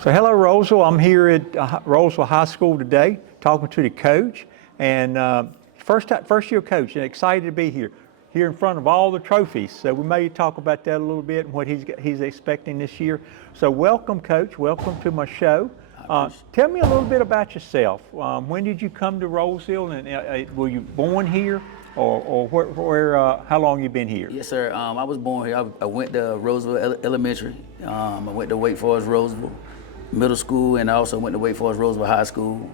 So hello, Rolesville. I'm here at Rolesville High School today, talking to the coach, and first year coach, and excited to be here in front of all the trophies. So we may talk about that a little bit and what he's expecting this year. So welcome, Coach. Welcome to my show. Tell me a little bit about yourself. When did you come to Rolesville, and were you born here, or where? How long you been here? Yes, sir. I was born here. I went to Rolesville Elementary. I went to Wake Forest Rolesville Middle School, and I also went to Wake Forest Rolesville High School.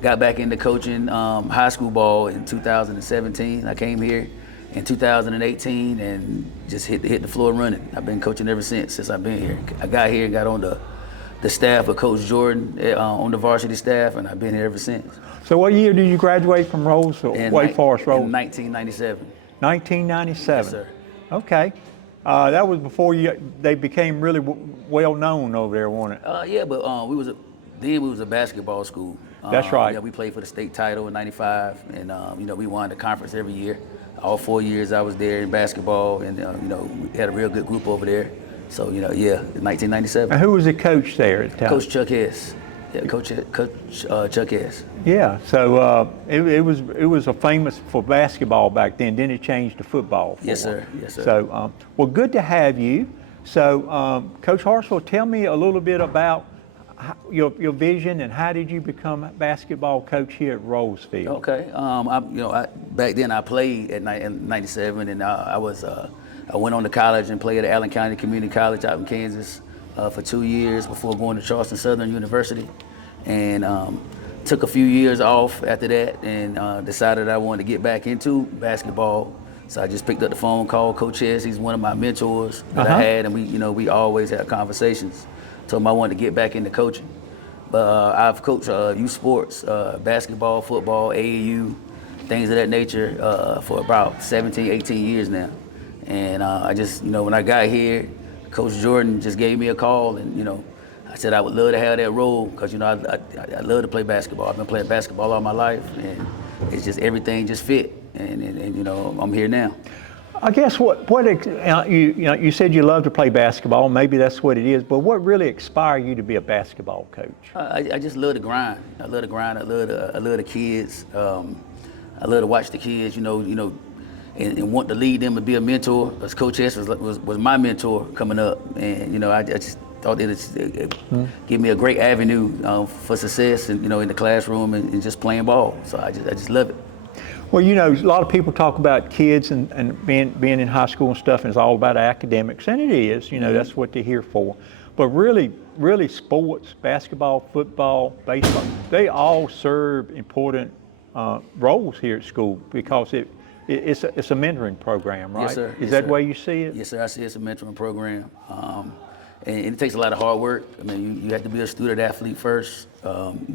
Got back into coaching high school ball in 2017. I came here in 2018 and just hit the floor running. I've been coaching ever since I've been here. I got here and got on the staff of Coach Jordan on the varsity staff, and I've been here ever since. So what year did you graduate from Rolesville, Wake Forest Rolesville? In 1997. 1997. Yes, sir. Okay. That was before they became really well known over there, wasn't it? Yeah, but we was a basketball school. That's right. Yeah, we played for the state title in '95, and we won the conference every year. All 4 years I was there in basketball, and we had a real good group over there. So in 1997. And who was the coach there at the time? Coach Chuck Hess. Yeah, Coach Chuck Hess. Yeah. So it was a famous for basketball back then. Then it changed to football. Yes, sir. Yes, sir. So well, good to have you. So Coach Hartsfield, tell me a little bit about your vision and how did you become a basketball coach here at Rolesville? Okay. Back then I played in '97, and I went on to college and played at Allen County Community College out in Kansas for 2 years before going to Charleston Southern University, and took a few years off after that, and decided I wanted to get back into basketball. So I just picked up the phone, called Coach Hess. He's one of my mentors that I had, and we always had conversations. Told him I wanted to get back into coaching. But I've coached youth sports, basketball, football, AAU, things of that nature for about 17, 18 years now. And I just, when I got here, Coach Jordan just gave me a call, and I said I would love to have that role because I love to play basketball. I've been playing basketball all my life, and it's just everything just fit, and I'm here now. I guess you said you love to play basketball. Maybe that's what it is. But what really inspired you to be a basketball coach? I just love the grind. I love the grind. I love the kids. I love to watch the kids. And want to lead them and be a mentor. Because Coach S was my mentor coming up, and I just thought it give me a great avenue for success, and in the classroom and just playing ball. So I just love it. Well, a lot of people talk about kids and being in high school and stuff, and it's all about academics, and it is. That's what they're here for. But really sports, basketball, football, baseball, they all serve important roles here at school because it's a mentoring program, right? Yes, sir. Is that the way you see it? Yes, sir. I see it's a mentoring program, and it takes a lot of hard work. I mean, you have to be a student athlete first.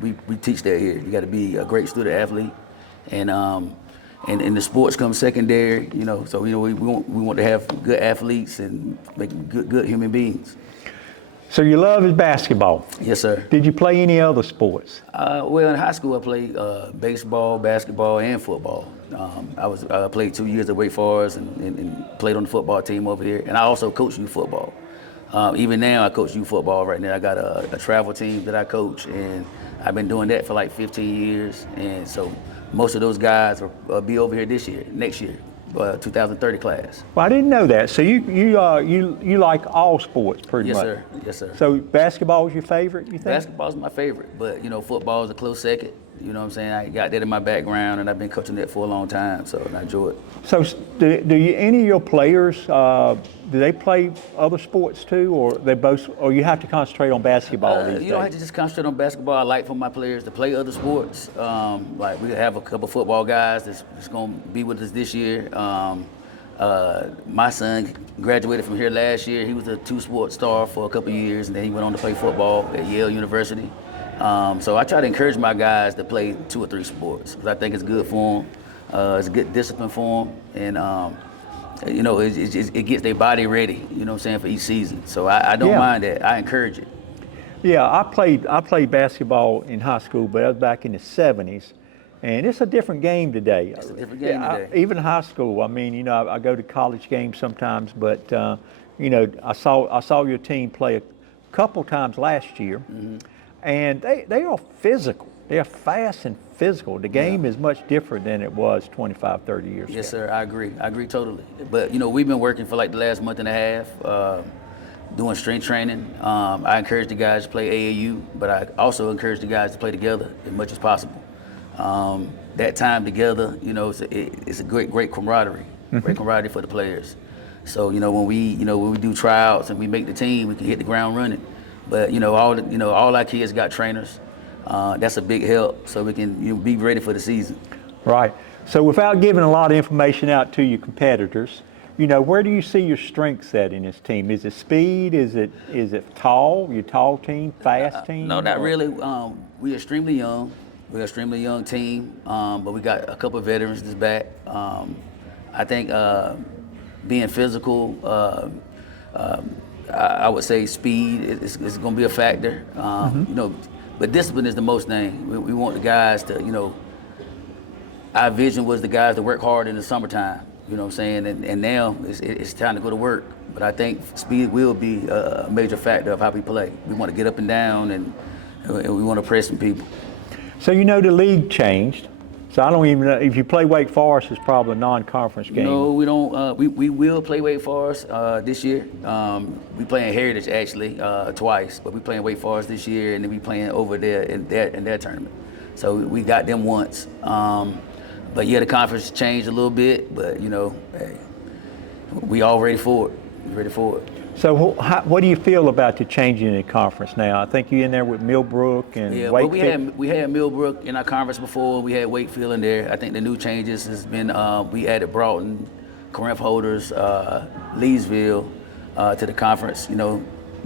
We teach that here. You got to be a great student athlete, and the sports come secondary. So we want to have good athletes and make good human beings. So your love is basketball? Yes, sir. Did you play any other sports? Well, in high school I played baseball, basketball, and football. I played 2 years at Wake Forest and played on the football team over here, and I also coach youth football. Even now I coach youth football right now. I got a travel team that I coach, and I've been doing that for like 15 years, and so most of those guys will be over here next year, 2030 class. Well, I didn't know that. So you like all sports pretty much? Yes, sir. Yes, sir. So basketball is your favorite, you think? Basketball's my favorite, but football is a close second. You know what I'm saying? I got that in my background, and I've been coaching that for a long time, so I enjoy it. So do any of your players, do they play other sports too, or you have to concentrate on basketball these days? You don't have to just concentrate on basketball. I like for my players to play other sports. Like we have a couple football guys that's going to be with us this year. My son graduated from here last year. He was a two-sport star for a couple of years, and then he went on to play football at Yale University. So I try to encourage my guys to play 2 or 3 sports because I think it's good for them. It's a good discipline for them, and it gets their body ready. You know what I'm saying, for each season. So I don't mind that. I encourage it. Yeah, I played basketball in high school, but that was back in the '70s, and it's a different game today. It's a different game today. Even high school. I mean, I go to college games sometimes, but I saw your team play couple times last year, and they are physical. They are fast and physical. The game is much different than it was 25, 30 years ago. Yes, sir. I agree. I agree totally. But we've been working for like the last month and a half, doing strength training. I encourage the guys to play AAU, but I also encourage the guys to play together as much as possible. That time together, it's a great camaraderie, great camaraderie for the players. So when we do tryouts and we make the team, we can hit the ground running. But all our kids got trainers. That's a big help, so we can be ready for the season. Right. So without giving a lot of information out to your competitors, where do you see your strengths at in this team? Is it speed? Is it tall? Your tall team, fast team? No, not really. We're extremely young. We're an extremely young team, but we got a couple of veterans that's back. I think being physical, I would say speed is going to be a factor. But discipline is the most thing. We want the guys to, our vision was the guys to work hard in the summertime. You know what I'm saying? And now it's time to go to work. But I think speed will be a major factor of how we play. We want to get up and down, and we want to press some people. So the league changed. So I don't even know if you play Wake Forest, it's probably a non-conference game. No, we don't. We will play Wake Forest this year. We playing Heritage actually twice, but we playing Wake Forest this year, and then we playing over there in their tournament. So we got them once. But yeah, the conference changed a little bit, but hey, we all ready for it. Ready for it. So what do you feel about the changing in the conference now? I think you're in there with Millbrook and yeah, Wakefield. Well, we had Millbrook in our conference before. We had Wakefield in there. I think the new changes has been we added Broughton, Corinth Holders, Leesville to the conference.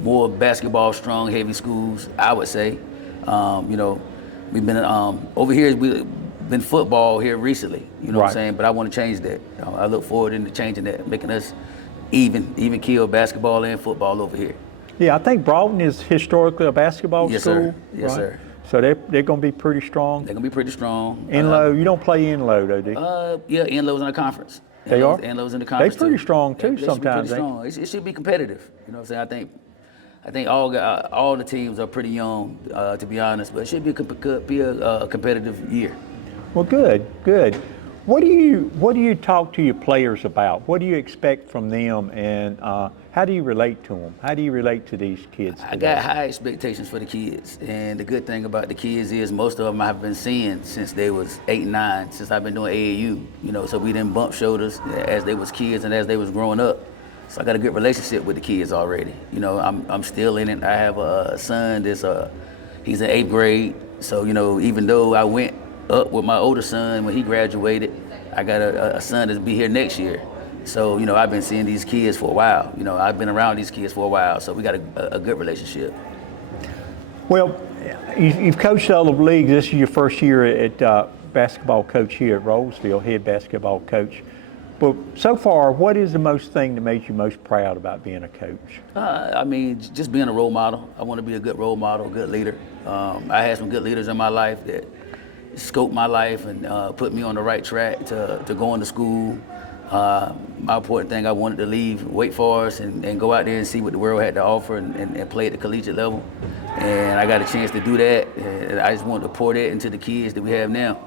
More basketball strong, heavy schools. I would say. We've been over here. We've been football here recently. What I'm saying? But I want to change that. I look forward into changing that, making us even kill basketball and football over here. Yeah, I think Broughton is historically a basketball yes, school. Sir. Yes, right? Sir. So they're going to be pretty strong. They're going to be pretty strong. Enloe, you don't play Enloe, though, do you? Yeah, Enloe's in the conference. They are? Enloe's in the conference. They're pretty strong, too, they sometimes. Should be pretty strong. It should be competitive. What I'm saying? I think all the teams are pretty young, to be honest, but it should be a competitive year. Well, good. What do you talk to your players about? What do you expect from them, and how do you relate to them? How do you relate to these kids today? I got high expectations for the kids, and the good thing about the kids is most of them I've been seeing since they was 8 and 9, since I've been doing AAU. So we didn't bump shoulders as they was kids and as they was growing up. So I got a good relationship with the kids already. I'm still in it. I have a son he's in 8th grade. So even though I went up with my older son when he graduated, I got a son that's be here next year. So I've been seeing these kids for a while. I've been around these kids for a while, so we got a good relationship. Well, you've coached all of the leagues. This is your first year at basketball coach here at Rolesville, head basketball coach. But so far, what is the most thing that makes you most proud about being a coach? Just being a role model. I want to be a good role model, a good leader. I had some good leaders in my life that scoped my life and put me on the right track to going to school. My important thing, I wanted to leave Wake Forest and go out there and see what the world had to offer and play at the collegiate level. And I got a chance to do that. And I just wanted to pour that into the kids that we have now.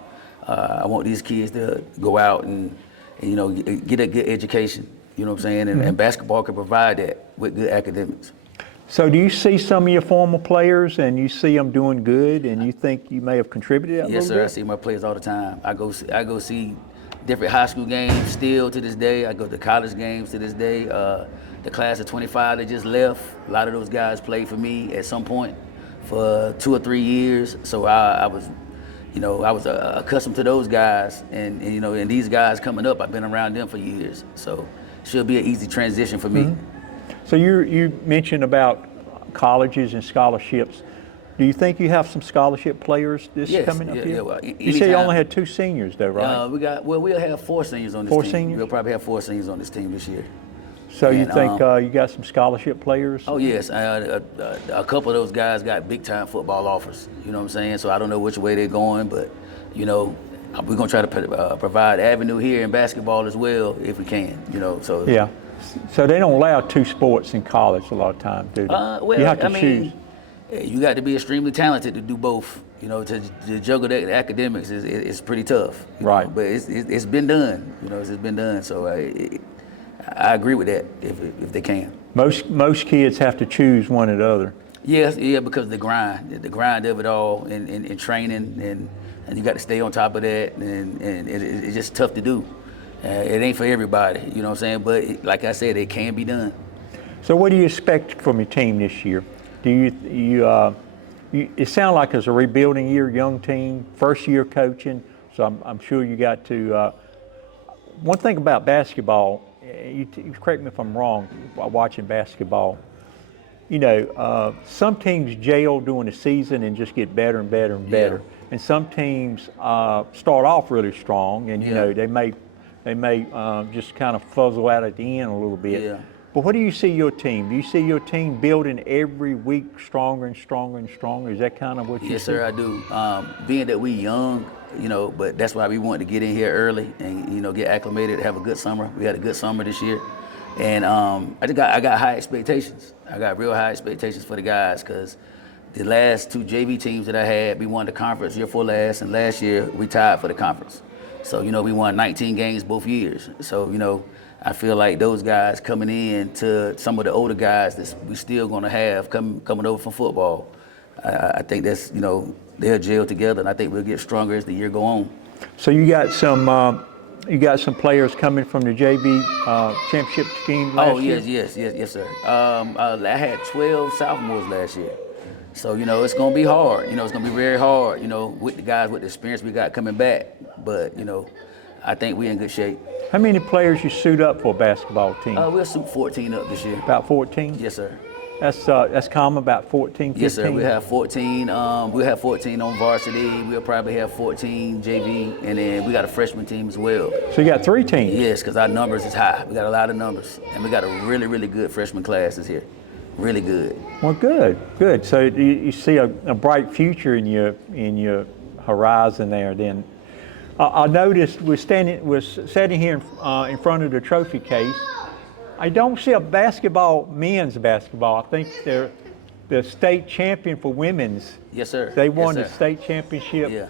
I want these kids to go out and get a good education. You know what I'm saying? And basketball can provide that with good academics. So do you see some of your former players and you see them doing good and you think you may have contributed a little bit? Yes, sir. I see my players all the time. I go see different high school games still to this day. I go to college games to this day. The class of 25 that just left, a lot of those guys played for me at some point for 2 or 3 years. So I was accustomed to those guys, and these guys coming up, I've been around them for years. So it should be an easy transition for me. So you mentioned about colleges and scholarships. Do you think you have some scholarship players coming up here? Yeah, well, you say you only had 2 seniors though, right? We'll have 4 seniors on this 4 team. seniors? We'll probably have 4 seniors on this team this year. So you think you got some scholarship players? Oh yes, a couple of those guys got big time football offers. You know what I'm saying? So I don't know which way they're going, but we're gonna try to provide avenue here in basketball as well if we can. So yeah. So they don't allow two sports in college a lot of times, do they? Well, you have to I choose. mean, you got to be extremely talented to do both. You know, to juggle the academics is pretty tough. Right. But it's been done. You know, it's been done. So I agree with that if they can. Most kids have to choose one or the other. Yes, yeah, because the grind of it all, and training, and you got to stay on top of that, and it's just tough to do. It ain't for everybody, you know what I'm saying? But like I said, it can be done. So what do you expect from your team this year? Do it sounds like it's a rebuilding year, young team, first year coaching. So I'm sure you got to. One thing about basketball, you correct me if I'm wrong, while watching basketball. You know, some teams jail during the season and just get better and better and better. Yeah. And some teams start off really strong, and you know they may just kind of fuzzle out at the end a little bit. Yeah. But what do you see your team? Do you see your team building every week stronger and stronger and stronger? Is that kind of what you see? Yes, sir, I do. Being that we young, you know, but that's why we wanted to get in here early and, you know, get acclimated, have a good summer. We had a good summer this year. And I got high expectations. I got real high expectations for the guys because the last two JV teams that I had, we won the conference year before last, and last year we tied for the conference. So, you know, we won 19 games both years. So, you know, I feel like those guys coming in to some of the older guys that we still going to have coming over from football, I think that's, you know, they'll gel together, and I think we'll get stronger as the year go on. So you got some players coming from the JV championship team last year? Yes, sir. I had 12 sophomores last year. So, you know, it's going to be hard. You know, it's going to be very hard, you know, with the guys with the experience we got coming back. But, you know, I think we're in good shape. How many players you suit up for a basketball team? We'll suit 14 up this year. About 14? Yes, sir. That's common, about 14, 15? Yes, sir. We have 14. We'll have 14 on varsity. We'll probably have 14 JV, and then we got a freshman team as well. So you got 3 teams? Yes, because our numbers is high. We got a lot of numbers, and we got a really, really good freshman class this year. Really good. Well, good. So you see a bright future in your horizon there. Then I noticed we're sitting here in front of the trophy case. I don't see a men's basketball. I think they're the state champion for women's. Yes, sir. They won yes, the state championship yeah.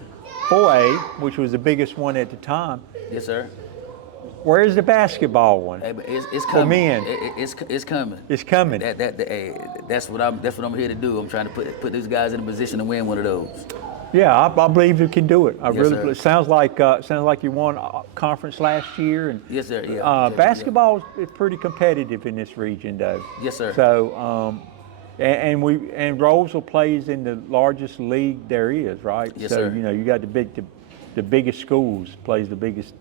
4A, which was the biggest one at the time. Yes, sir. Where's the basketball one? Hey, it's for coming. men? It's coming. It's coming. That's what I'm here to do. I'm trying to put these guys in a position to win one of those. Yeah, I believe you can do it. I Yes, really. sir. It sounds like you won a conference last year, and Yes, sir. Yeah. basketball is pretty competitive in this region, though. Yes, sir. So, and Rolesville plays in the largest league there is, right? Yes, so, sir. you know, you got the biggest schools plays the biggest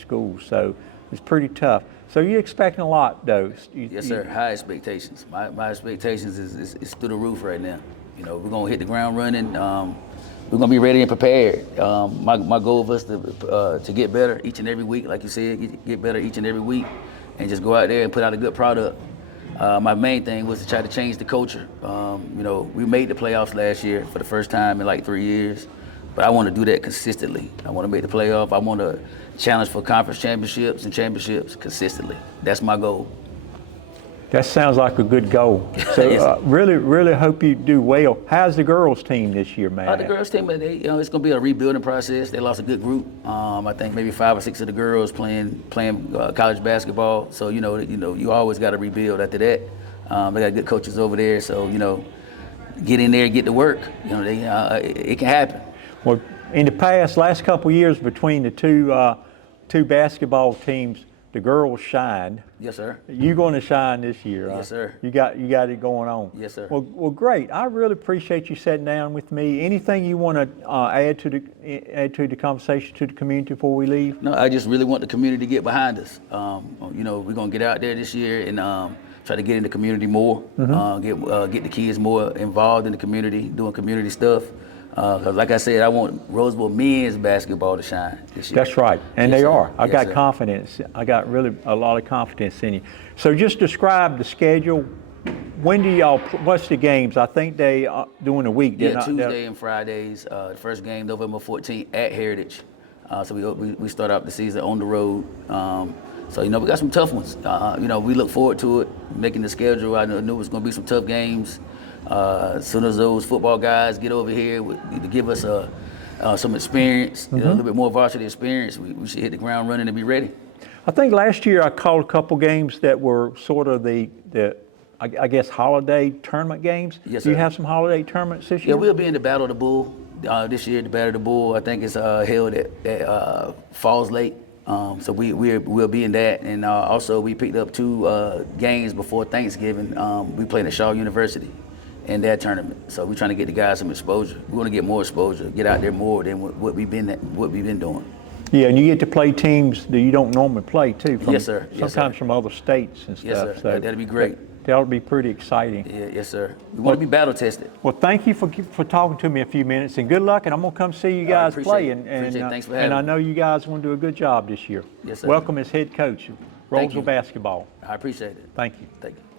schools. So it's pretty tough. So you're expecting a lot, though. Yes, sir. High expectations. My expectations is through the roof right now. You know, we're gonna hit the ground running. We're gonna be ready and prepared. My goal was to get better each and every week, like you said, get better each and every week, and just go out there and put out a good product. My main thing was to try to change the culture. You know, we made the playoffs last year for the first time in like 3 years, but I want to do that consistently. I want to make the playoff. I want to challenge for conference championships and championships consistently. That's my goal. That sounds like a good goal. So really hope you do well. How's the girls' team this year, man? The girls' team, it's going to be a rebuilding process. They lost a good group. I think maybe 5 or 6 of the girls playing college basketball. So you always got to rebuild after that. They got good coaches over there. So get in there, get to work. It can happen. Well, in the last couple of years, between the two basketball teams, the girls shined. Yes, sir. You're going to shine this year. Yes, sir. You got it going on. Yes, sir. Well, great. I really appreciate you sitting down with me. Anything you want to add to the conversation to the community before we leave? No, I just really want the community to get behind us. We're going to get out there this year and try to get in the community more. Get the kids more involved in the community, doing community stuff. Because like I said, I want Rolesville men's basketball to shine this year. That's right, and yes, they sir. are. I yes, got sir. confidence. I got really a lot of confidence in you. So just describe the schedule. When do y'all? What's the games? I think they during the week. Yeah, Tuesday and Fridays. The first game November 14th at Heritage. So we start out the season on the road. So, you know, we got some tough ones. You know, we look forward to it, making the schedule. I knew it was going to be some tough games. As soon as those football guys get over here to give us some experience, you know, a little bit more varsity experience, we should hit the ground running and be ready. I think last year I called a couple games that were sort of I guess, holiday tournament games. Yes, Do you sir. have some holiday tournaments this Yeah, year? we'll be in the Battle of the Bull this year. The Battle of the Bull, I think, is held at Falls Lake. So we'll be in that, and also we picked up 2 games before Thanksgiving. We played at Shaw University in that tournament. So we're trying to get the guys some exposure. We want to get more exposure, get out there more than what we've been doing. Yeah, and you get to play teams that you don't normally play too. Yes, sir. Yes, Sometimes sir. from other states and stuff. Yes, sir. So That'd be great. That'll be pretty exciting. Yeah, yes, sir. We want to be battle tested. Well, thank you for talking to me a few minutes, and good luck. And I'm gonna come see you I guys appreciate play. it. Appreciate it. Thanks for And having I me. know you guys are gonna do a good job this year. Yes, sir. Welcome as head coach of Thank you. Rolesville basketball. I appreciate it. Thank you. Thank you.